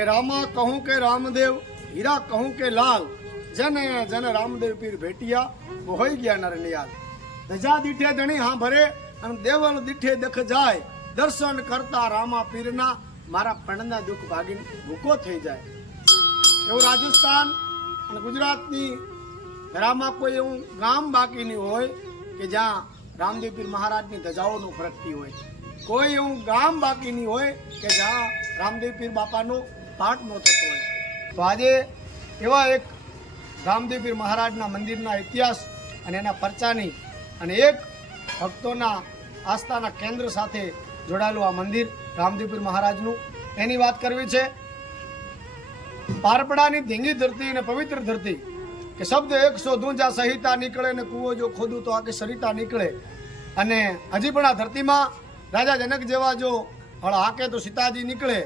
કે રામા કહું કે રામદેવ, હીરા કહું કે લાલ, જને જન રામદેવ પીર ભેટિયા હોઈ ગયા નરનિયાલ ધજા દીઠે ધણી હા ભરે અને દેવલ દીઠે દખ જાય. દર્શન કરતા રામા પીરના મારા પણના દુઃખ ભાગીને ભૂકો થઈ જાય. એવું રાજસ્થાન અને ગુજરાતની ધરામાં કોઈ એવું ગામ બાકી નહીં હોય કે જ્યાં રામદેવ પીર મહારાજની ધજાઓનું ફરકતી હોય. કોઈ એવું ગામ બાકી નહીં હોય કે જ્યાં રામદેવ પીર બાપાનો પાઠ ન થતો હોય તો આજે એવા એક રામદેવપીર મહારાજના મંદિરના ઇતિહાસ અને એના પરચાની અને એક ભક્તોના આસ્થાના કેન્દ્ર સાથે જોડાયેલું આ મંદિર રામદેવપીર મહારાજનું. એની વાત કરવી છે, પારપડાની ધીંગી ધરતી અને પવિત્ર ધરતી, કે શબ્દ એકસો ધૂંજા સહિતા નીકળે ને કૂવો જો ખોદું તો આખી સરિતા નીકળે. અને હજી પણ આ ધરતીમાં રાજા જનક જેવા જો હળ હાકે તો સીતાજી નીકળે.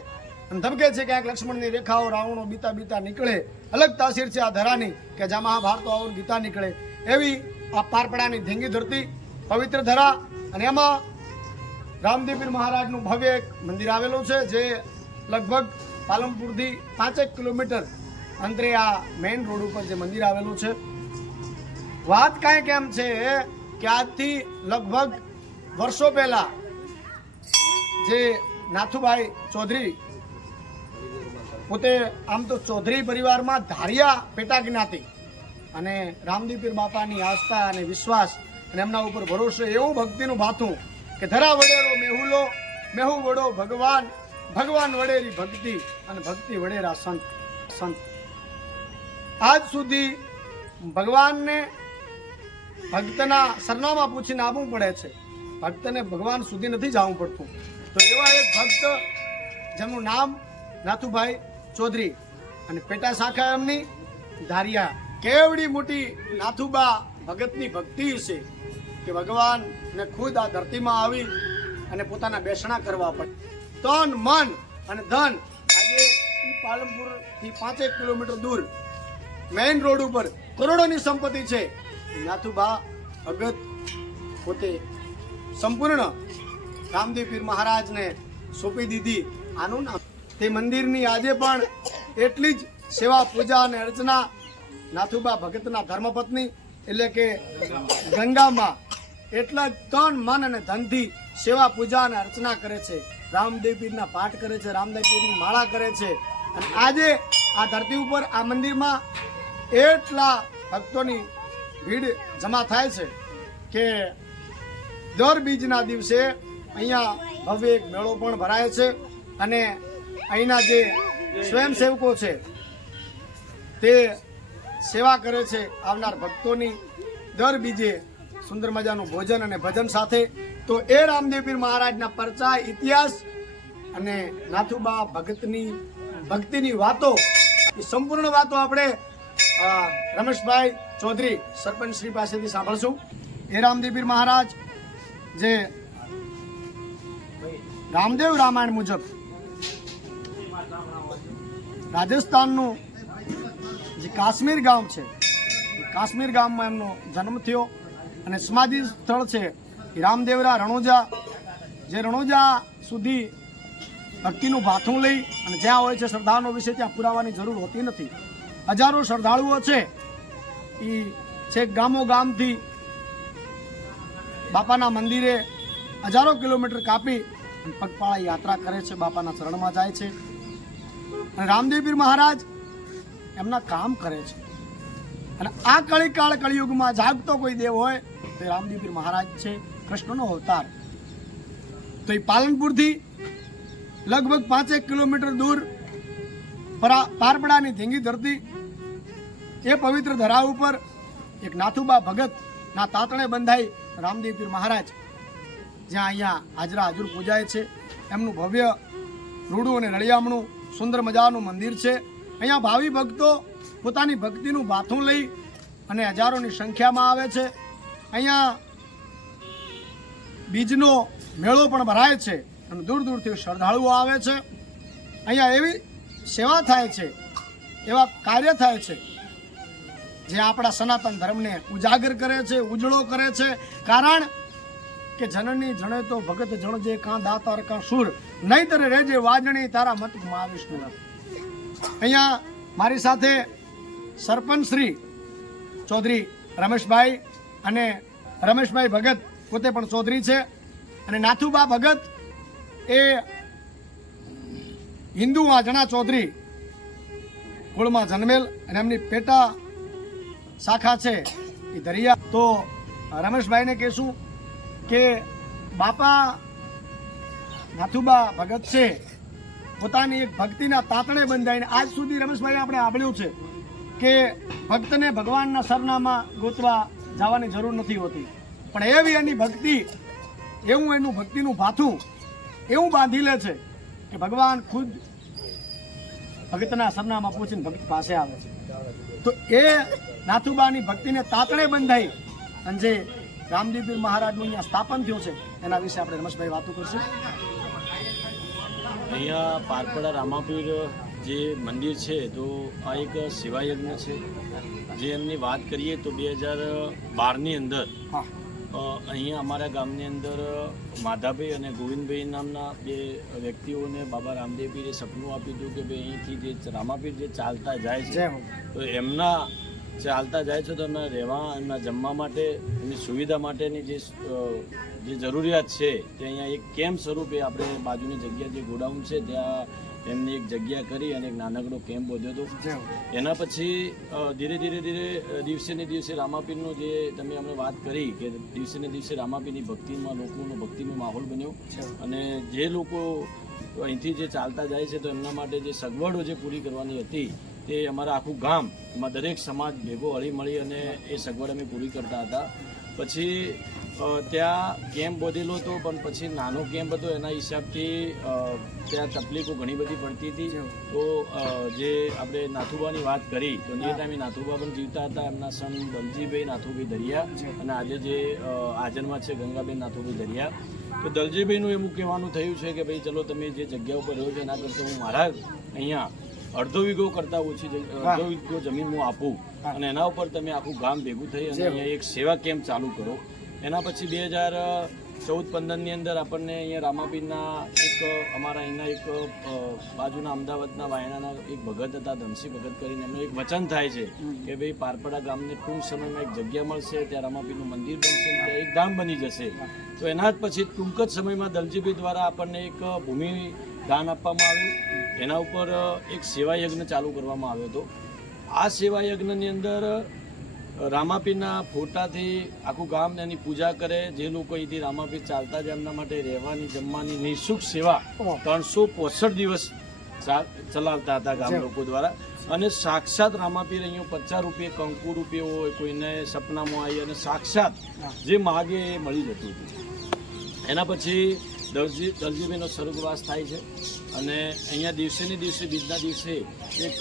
અને ધમકે છે ક્યાંક લક્ષ્મણની રેખાઓ રાવણો બીતા બીતા નીકળે. અલગ તાસીર છે આ ધરાની કે જ્યાં મહાભારતો આવું ગીતા નીકળે. એવી આ પારપડાની ધીંગી ધરતી, પવિત્ર ધરા અને એમાં રામદેવપીર મહારાજનું ભવ્ય એક મંદિર આવેલું છે જે લગભગ પાલનપુરથી પાંચેક કિલોમીટર અંતરે આ મેઇન રોડ ઉપર જે મંદિર આવેલું છે. વાત કાંઈક એમ છે કે આજથી લગભગ વર્ષો પહેલાં જે નાથુભાઈ ચૌધરી પોતે આમ તો ચૌધરી પરિવારમાં ધારિયા પેટા જ્ઞાતિ. અને રામદીપીર બાપાની આસ્થા અને વિશ્વાસ અને એમના ઉપર ભરોસો એવું ભક્તિનું ભાથું કે ધરા વડેરો મેહુલો, મેહુ વડો ભગવાન ભગવાન વડેરી ભક્તિ અને ભક્તિ વડેરા સંત સંત. આજ સુધી ભગવાનને ભક્તના સરનામા પૂછીને આવવું પડે છે. ભક્તને ભગવાન સુધી નથી જવું પડતું. તો એવા એક ભક્ત, જેમનું નામ નાથુભાઈ ચૌધરી અને પેટા શાખા એમની ધારિયા. કેવડી મોટી નાથુબા ભગતની ભક્તિ છે કે ભગવાન ને ખુદ આ ધરતીમાં આવી અને પોતાના બેસણા કરવા પડે. તન, મન અને ધન આજે પાલનપુર પાલનપુરથી પાંચેક કિલોમીટર દૂર. મેઇન રોડ ઉપર કરોડોની સંપત્તિ છે. નાથુબા ભગત પોતે સંપૂર્ણ રામદેવ પીર મહારાજને સોંપી દીધી. આનું નામ તે મંદિરની આજે પણ એટલી જ સેવા, પૂજા અને અર્ચના નાથુબા ભગતના ધર્મપત્ની એટલે કે ગંગામાં એટલા જ તન, મન અને ધનથી સેવા, પૂજા અને અર્ચના કરે છે. રામદેવ પીરના પાઠ કરે છે, રામદેવ માળા કરે છે. અને આજે આ ધરતી ઉપર, આ મંદિરમાં એટલા ભક્તોની ભીડ જમા થાય છે કે દર બીજના દિવસે અહીંયા ભવ્ય એક મેળો પણ ભરાય છે. અને અહીંના જે સ્વયંસેવકો છે, તે સેવા કરે છે આવનાર ભક્તોની દર બીજે સુંદર મજાનું ભોજન અને ભજન સાથે. તો એ રામદેવપીર મહારાજના પરચા ઇતિહાસ અને નાથુબા ભગતની ભક્તિની વાતો, એ સંપૂર્ણ વાતો આપણે રમેશભાઈ ચૌધરી સરપંચ શ્રી પાસેથી સાંભળશું. એ રામદેવપીર મહારાજ જે રામદેવ રામાયણ મુજબ રાજસ્થાનનું જે કાશ્મીર ગામ છે કાશ્મીર ગામમાં એમનો જન્મ થયો અને સમાધિ સ્થળ છે રામદેવરા રણોજા, જે રણોજા સુધી ભક્તિનું ભાથું લઈ અને જ્યાં હોય છે શ્રદ્ધાનો વિશે ત્યાં પુરાવાની જરૂર હોતી નથી. હજારો શ્રદ્ધાળુઓ છે, એ છેક ગામો ગામથી બાપાના મંદિરે હજારો કિલોમીટર કાપી પગપાળા યાત્રા કરે છે, બાપાના ચરણમાં જાય છે. અને રામદેવપીર મહારાજ એમના કામ કરે છે. અને આ કળીકાળ કળિયુગમાં જાગતો કોઈ દેવ હોય, તો રામદેવપીર મહારાજ છે, કૃષ્ણનો અવતાર. તો એ પાલનપુરથી લગભગ પાંચેક કિલોમીટર દૂર પરા- પારપડાની ધીંગી ધરતી, એ પવિત્ર ધરા ઉપર એક નાથુબા ભગત ના તાતણે બંધાઈ રામદેવપીર મહારાજ, જ્યાં અહીંયા હાજરા હાજર પૂજાય છે. એમનું ભવ્ય રૂડું અને રળિયામણું સુંદર મજાનું મંદિર છે. અહીંયા ભાવિ ભક્તો પોતાની ભક્તિનું ભાથું લઈ અને હજારોની સંખ્યામાં આવે છે. અહીંયા બીજનો મેળો પણ ભરાય છે અને દૂર દૂરથી શ્રદ્ધાળુઓ આવે છે. અહીંયા એવી સેવા થાય છે, એવા કાર્ય થાય છે, જે આપણા સનાતન ધર્મને ઉજાગર કરે છે, ઉજળો કરે છે. કારણ કે જનની જણે તો ભગત જણ જે કાં દાતાર કાં સુર નહીતર રેજે વાજણી તારા મત નહીં અહીંયા મારી સાથે સરપંચ શ્રી ચૌધરી રમેશભાઈ અને રમેશભાઈ ભગત પોતે પણ ચૌધરી છે. અને નાથુબા ભગત એ હિન્દુ વાજણા ચૌધરી કુળમાં જન્મેલ અને એમની પેટા શાખા છે એ દરિયા. તો રમેશભાઈને કહેશું કે બાપા નાથુબા ભગત છે. પોતાની એક ભક્તિના તાતણે બંધાઈને આજ સુધી રમેશભાઈ આપણે આંભળ્યું છે કે ભક્તને ભગવાનના સરનામાં ગોતવા જવાની જરૂર નથી હોતી. પણ એવી એની ભક્તિ, એવું એનું ભક્તિનું ભાથું, એવું બાંધી લે છે કે ભગવાન ખુદ ભક્તના સરનામાં પૂછીને ભક્ત પાસે આવે છે. તો એ નાથુબાની ભક્તિને તાતણે બંધાઈ અને જે રામદેવપીર મહારાજનું અહીંયા સ્થાપન થયું છે, એના વિશે આપણે રમેશભાઈ વાતો કરશું. અહીંયા પારપડા રામાપીર જે મંદિર છે તો આ એક સેવાયજ્ઞ છે. જે એમની વાત કરીએ તો બે હજાર બારની અંદર અહીંયા અમારા ગામની અંદર માધાભાઈ અને ગોવિંદભાઈ નામના બે વ્યક્તિઓને બાબા રામદેવપીરે સપનું આપ્યું હતું કે ભાઈ અહીંથી જે રામાપીર જે ચાલતા જાય છે તો એમના ચાલતા જાય છે તો એમના રહેવા એમના જમવા માટે એમની સુવિધા માટેની જે જે જરૂરિયાત છે, તે અહીંયા એક કેમ્પ સ્વરૂપે આપણે બાજુની જગ્યા જે ગોડાઉન છે, ત્યાં એમની એક જગ્યા કરી અને એક નાનકડો કેમ્પ બધ્યો હતો. એના પછી ધીરે ધીરે ધીરે દિવસે ને દિવસે રામાપીરનું જે તમે અમને વાત કરી કે દિવસે ને દિવસે રામાપીરની ભક્તિમાં, લોકોનો ભક્તિનો માહોલ બન્યો. અને જે લોકો અહીંથી જે ચાલતા જાય છે, તો એમના માટે જે સગવડો જે પૂરી કરવાની હતી, તે અમારા આખું ગામ, એમાં દરેક સમાજ ભેગો હળી મળી અને એ સગવડ અમે પૂરી કરતા હતા. પછી ત્યાં કેમ્પ બધેલો હતો પણ પછી નાનો કેમ્પ હતો એના હિસાબથી ત્યાં તકલીફો ઘણી બધી પડતી હતી. તો જે આપણે નાથુબાની વાત કરી તો એ ટાઈમે નાથુબા પણ જીવતા હતા એમના સન દલજીભાઈ નાથુભાઈ દરિયા અને આજે જે આજનમાં છે ગંગાબેન નાથુભાઈ દરિયા. તો દલજીભાઈનું એવું કહેવાનું થયું છે કે ભાઈ ચલો તમે જે જગ્યા ઉપર રહ્યો છો એના કરતાં હું મારા અહીંયા અડધો વીઘો કરતા ઓછી અડધો વીઘો જમીન હું આપું અને એના ઉપર તમે આખું ગામ ભેગું થઈ અને અહીંયા એક સેવા કેમ્પ ચાલુ કરો. એના પછી બે હજાર ચૌદ પંદરની અંદર આપણને અહીંયા રામાપીરના એક અમારા અહીંના એક બાજુના અમદાવાદના વાયણાના એક ભગત હતા ધનસિંહ ભગત કરીને એમનું એક વચન થાય છે કે ભાઈ પારપડા ગામને ટૂંક સમયમાં એક જગ્યા મળશે ત્યાં રામાપીરનું મંદિર બનશે ત્યાં એક ધામ બની જશે. તો એના જ પછી ટૂંક જ સમયમાં દલજીભાઈ દ્વારા આપણને એક ભૂમિ દાન આપવામાં આવ્યું. એના ઉપર એક સેવા યજ્ઞ ચાલુ કરવામાં આવ્યો હતો. આ સેવા યજ્ઞની અંદર રામાપીરના ફોટાથી આખું ગામ એની પૂજા કરે. જે લોકો અહીંથી રામાપીર ચાલતા જાય એમના માટે રહેવાની જમવાની નિઃશુલ્ક સેવા ત્રણસો પોસઠ દિવસ ચલાવતા હતા ગામ લોકો દ્વારા. અને સાક્ષાત રામાપીર અહીંયા પચાસ રૂપિયે કંકુ રૂપિયે હોય કોઈને સપનામાં આવી અને સાક્ષાત જે માગે એ મળી જતું હતું. એના પછી દરજી દરજીભાઈનો સ્વર્ગવાસ થાય છે. અને અહીંયા દિવસે ને દિવસે બીજના દિવસે એક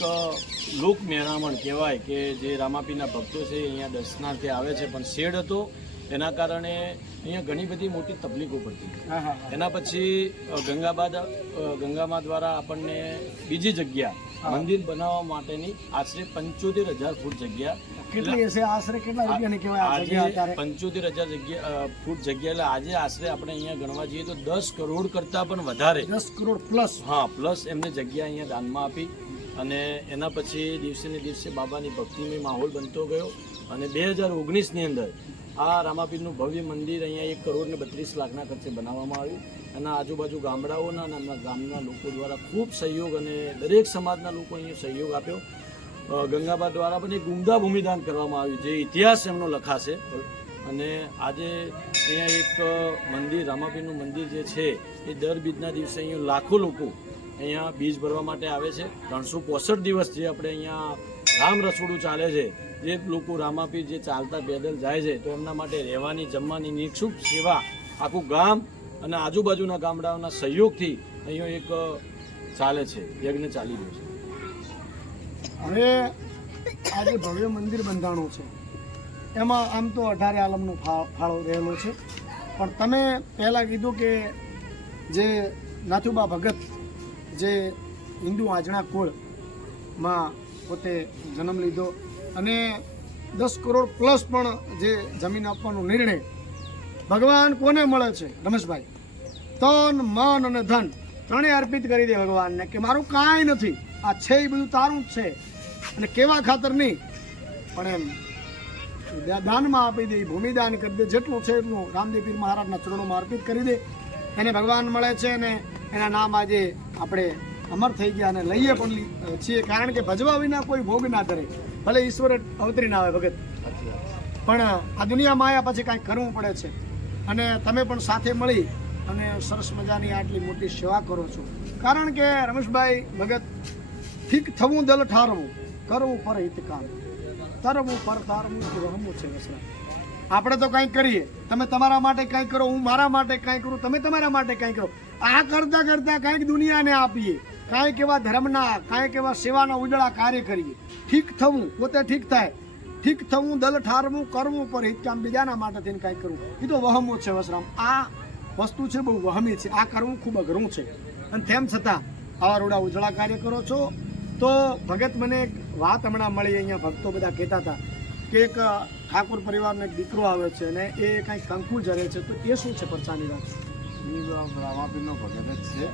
લોક મહેરામણ કહેવાય કે જે રામાપીના ભક્તો છે અહીંયા દર્શનાર્થે આવે છે. પણ શેડ હતો એના કારણે અહીંયા ઘણી બધી મોટી તકલીફો પડતી. એના પછી ગંગાબાદ ગંગામા દ્વારા આપણને બીજી જગ્યા મંદિર બનાવવા માટેની આશરે પંચોતેર હજાર ફૂટ જગ્યા કેટલી હશે? આશરે કેટલા રૂપિયાની કહેવાય આજે પંચોતેર હજાર જગ્યા ફૂટ જગ્યા એટલે આજે આશરે આપણે અહીંયા ગણવા જઈએ તો દસ કરોડ કરતાં પણ વધારે. દસ કરોડ પ્લસ. હા પ્લસ એમને જગ્યા અહીંયા દાનમાં આપી અને એના પછી દિવસે ને દિવસે બાબાની ભક્તિમય માહોલ બનતો ગયો અને બે હજાર ઓગણીસની અંદર આ રામાપીરનું ભવ્ય મંદિર અહીંયા એક કરોડ ને બત્રીસ લાખના ખર્ચે બનાવવામાં આવ્યું. અને આજુબાજુ ગામડાઓના અને ગામના લોકો દ્વારા ખૂબ સહયોગ અને દરેક સમાજના લોકો અહીંયા સહયોગ આપ્યો. ગંગાબા દ્વારા પણ એક ઉમદા ભૂમિદાન કરવામાં આવ્યું જે ઇતિહાસ એમનો લખાશે. અને આજે અહીંયા એક મંદિર, રામાપીરનું મંદિર જે છે, એ દર બીજના દિવસે અહીંયા લાખો લોકો અહીંયા બીજ ભરવા માટે આવે છે. ત્રણસો પોસઠ દિવસ જે આપણે અહીંયા રામ રસોડું ચાલે છે, જે લોકો રામાપીર જે ચાલતા પેદલ જાય છે, તો એમના માટે રહેવાની, જમવાની નિઃશુલ્ક સેવા આખું ગામ અને આજુબાજુના ગામડાઓના સહયોગથી અહીંયા એક ચાલે છે. યજ્ઞ ચાલી રહ્યો છે. હવે આ જે ભવ્ય મંદિર બંધાણું છે, એમાં આમ તો અઢારે આલમનો ફાળો રહેલો છે. પણ તમે પહેલાં કીધું કે જે નાથુબા ભગત, જે હિન્દુ આજણા કુળમાં પોતે જન્મ લીધો અને દસ કરોડ પ્લસ પણ જે જમીન આપવાનો નિર્ણય ભગવાન કોને મળે છે? રમેશભાઈ. તન, મન અને ધન ત્રણેય અર્પિત કરી દે ભગવાનને કે મારું કાંઈ નથી. આ છે એ બધું તારું જ છે. અને કેવા ખાતર નહીં પણ એમ દાનમાં આપી દે, ભૂમિદાન કરી દે, જેટલું છે એટલું રામદેવ પીર મહારાજના ચરણોમાં અર્પિત કરી દે. એને ભગવાન મળે છે અને એના નામ આજે આપણે અમર થઈ ગયા અને લઈએ પણ છીએ. કારણ કે ભજવા વિના કોઈ ભોગ ના કરે ભલે ઈશ્વર અવતરી ના આવે ભગત. પણ આ દુનિયામાં આવ્યા પછી કાંઈક કરવું પડે છે. અને તમે પણ સાથે મળી અને સરસ મજાની આટલી મોટી સેવા કરો છો. કારણ કે રમેશભાઈ ભગત ઠીક થવું દલ ઠારવું. કરવું પર હિત કામ તરવું પર તારવું કે છે વસરા. આપણે તો કંઈક કરીએ. તમે તમારા માટે કંઈક કરો, હું મારા માટે કંઈક કરું, તમે તમારા માટે કંઈક કરો. આ કરતાં કરતાં કંઈક દુનિયાને આપીએ. કાંઈક એવા ધર્મના, કાંઈક એવા સેવાના ઉજળા કાર્ય કરીએ. ઠીક થવું, પોતે ઠીક થાય. ઠીક થવું, દલ ઠારવું, કરવું પર હિત કામ બીજાના માટે થઈને કંઈક કરવું. એ તો વહમો છે વસરામ. આ વસ્તુ છે બહુ વહમી છે. આ કરવું ખૂબ અઘરું છે. અને તેમ છતાં, આવા રૂડા ઉજળા કાર્ય કરો છો. તો ભગત મને એક વાત હમણાં મળી અહીંયા ભક્તો બધા કહેતા હતા કે એક ઠાકોર પરિવારનો એક દીકરો આવે છે અને એ કાંઈક કંકુ જરે છે. તો એ શું છે પરચાની વાત? રામાપીરનો ભગત જ છે.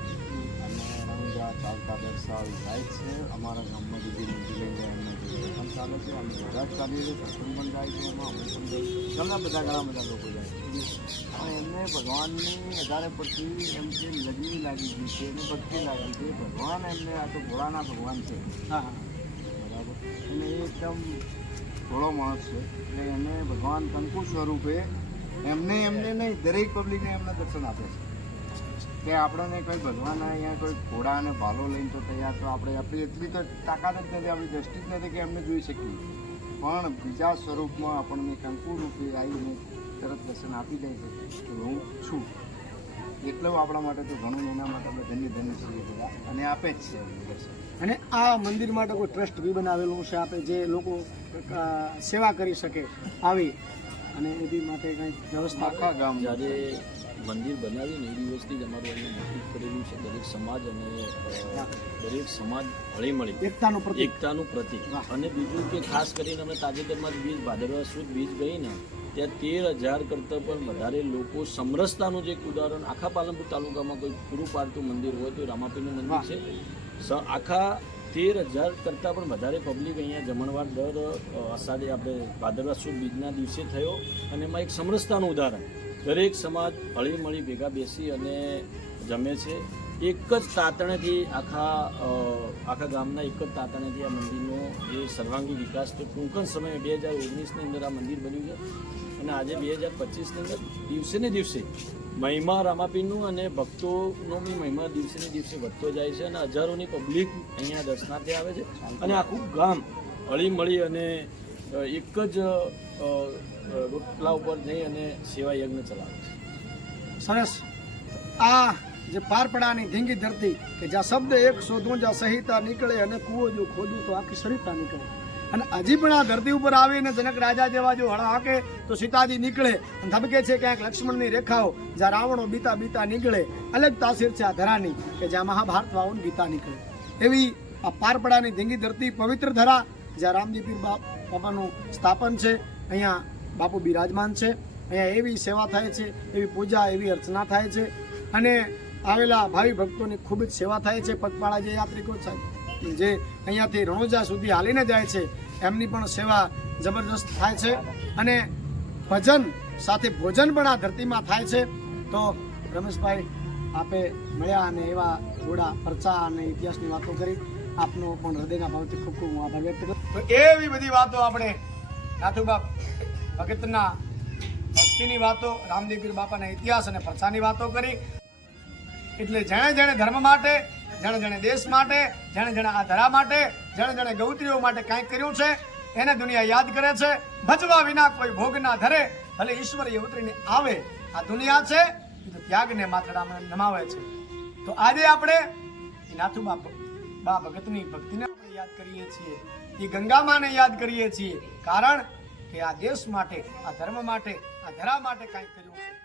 ચાલતા દર્શાવી થાય છે. અમારા ગામમાં જે લઈ એમને ચાલે છે. અમે બધા ચાલીએ છીએ સત્સંગ પણ જાય છે. એમાં અમે પણ જઈએ ઘણા બધા ઘણા બધા લોકો જાય છે. એમને ભગવાનની વધારે પડતી એમ કે લગ્ન લાગી ગઈ છે એને ભક્તિ લાગી છે ભગવાન એમને આ તો ભોળાના ભગવાન છે. હા. હા બરાબર. અને એ એકદમ ભોળો માણસ છે. એટલે એને ભગવાન કંકુ સ્વરૂપે એમને એમને નહીં દરેક પબ્લિકને એમને દર્શન આપે છે. કે આપણને કોઈ ભગવાન અહીંયા કોઈ ઘોડા અને ભાલો લઈને તો તૈયાર તો આપણે આપણી એટલી તો તાકાત જ નથી આપણી દ્રષ્ટિ જ નથી કે એમને જોઈ શકીએ. પણ બીજા સ્વરૂપમાં આપણને કંકુ રૂપે આવીને તરત દર્શન આપી દે છે કે હું છું. એટલું આપણા માટે તો ઘણું એના માટે આપણે ધન્ય ધન્ય છીએ બધા. અને આપે જ છે દર્શન. અને આ મંદિર માટે કોઈ ટ્રસ્ટ બી બનાવેલું છે આપણે જે લોકો સેવા કરી શકે આવી. અને એ બી માટે કંઈક વ્યવસ્થા આખા ગામ જ્યારે મંદિર બનાવીને એ દિવસથી જ અમારું એને નક્કી કરેલું છે. દરેક સમાજ અને દરેક સમાજ હળી મળી એકતાનું પ્રતિક. એકતાનું પ્રતિક. અને બીજું કે ખાસ કરીને અમે તાજેતરમાં જ બીજ ભાદરવા સુદ બીજ ગઈ ને ત્યાં તેર હજાર કરતાં પણ વધારે લોકો સમરસતાનું જે એક ઉદાહરણ આખા પાલનપુર તાલુકામાં કોઈ પૂરું પાડતું મંદિર હોય તો રામાપીનું મંદિર છે. આખા તેર હજાર કરતાં પણ વધારે પબ્લિક અહીંયા જમણવાર દર અષાઢે આપણે ભાદરવા સુદ બીજના દિવસે થયો અને એમાં એક સમરસતાનું ઉદાહરણ. દરેક સમાજ હળીમળી ભેગા બેસી અને જમે છે. એક જ તાતણેથી આખા આખા ગામના એક જ તાતણેથી આ મંદિરનો જે સર્વાંગી વિકાસ તો ટૂંક જ સમયે બે હજાર ઓગણીસની અંદર આ મંદિર બન્યું છે. અને આજે બે હજાર પચીસની અંદર દિવસે ને દિવસે મહિમા રામાપીરનું અને ભક્તોનો બી મહિમા દિવસે ને દિવસે વધતો જાય છે અને હજારોની પબ્લિક અહીંયા દર્શનાર્થે આવે છે. અને આખું ગામ હળી મળી અને એક જ રોટલા ઉપર જઈ અને સેવા યજ્ઞ ચલાવે છે. સરસ. આ જે પારપડાની ધીંગી ધરતી કે જ્યાં શબ્દ એક શોધું, જ્યાં સહિતા નીકળે અને કૂવો જો ખોદું તો આખી સરિતા નીકળે. અને હજી પણ આ ધરતી ઉપર આવીને જનક રાજા જેવા જો હળા હાકે તો સીતાજી નીકળે અને ધબકે છે ક્યાંક લક્ષ્મણની રેખાઓ, જ્યાં રાવણો બીતા બીતા નીકળે. અલગ તાસીર છે આ ધરાની કે જ્યાં મહાભારત વાવન ગીતા નીકળે. એવી આ પારપડાની ધીંગી ધરતી પવિત્ર ધરા, જ્યાં રામજી પીર બાપ બાપાનું સ્થાપન છે, અહીંયા બાપુ બિરાજમાન છે, અહીંયા એવી સેવા થાય છે, એવી પૂજા, એવી અર્ચના થાય છે. અને આવેલા ભાવિ ભક્તોની ખૂબ જ સેવા થાય છે પગપાળા જે યાત્રિકો છે જે અહીંયાથી રણોજા સુધી હાલીને જાય છે, એમની પણ સેવા જબરદસ્ત થાય છે અને ભજન સાથે ભોજન પણ આ ધરતીમાં થાય છે. તો રમેશભાઈ, આપે મળ્યા અને એવા થોડા પરચા અને ઇતિહાસની વાતો કરી. આપનો પણ હૃદયના ભાવથી ખૂબ ખૂબ હું આભાર વ્યક્ત કરું. તો એવી બધી વાતો આપણે નાથુબા ભગતના ભક્તિની વાતો, રામદેવગીર બાપાના ઇતિહાસ અને પરચાની વાતો કરી. એટલે જેણે જેણે ધર્મ માટે, જેણે જેણે દેશ માટે, જેણે જેણે આ ધરા માટે, જેણે જેણે ગૌત્રીઓ માટે કાંઈક કર્યું છે, એને દુનિયા યાદ કરે છે. ભજવા વિના કોઈ ભોગ ના ધરે, ભલે ઈશ્વરીય ઉતરીને આવે. આ દુનિયા છે તો ત્યાગને માથડામાં નમાવે છે. તો આજે આપણે એ નાથુબા ભ- બા ભગતની ભક્તિને આપણે યાદ કરીએ છીએ. એ ગંગામાને યાદ કરીએ છીએ. કારણ કે આ દેશ માટે, આ ધર્મ માટે, આ ધરા માટે કાંઈક કર્યું છે.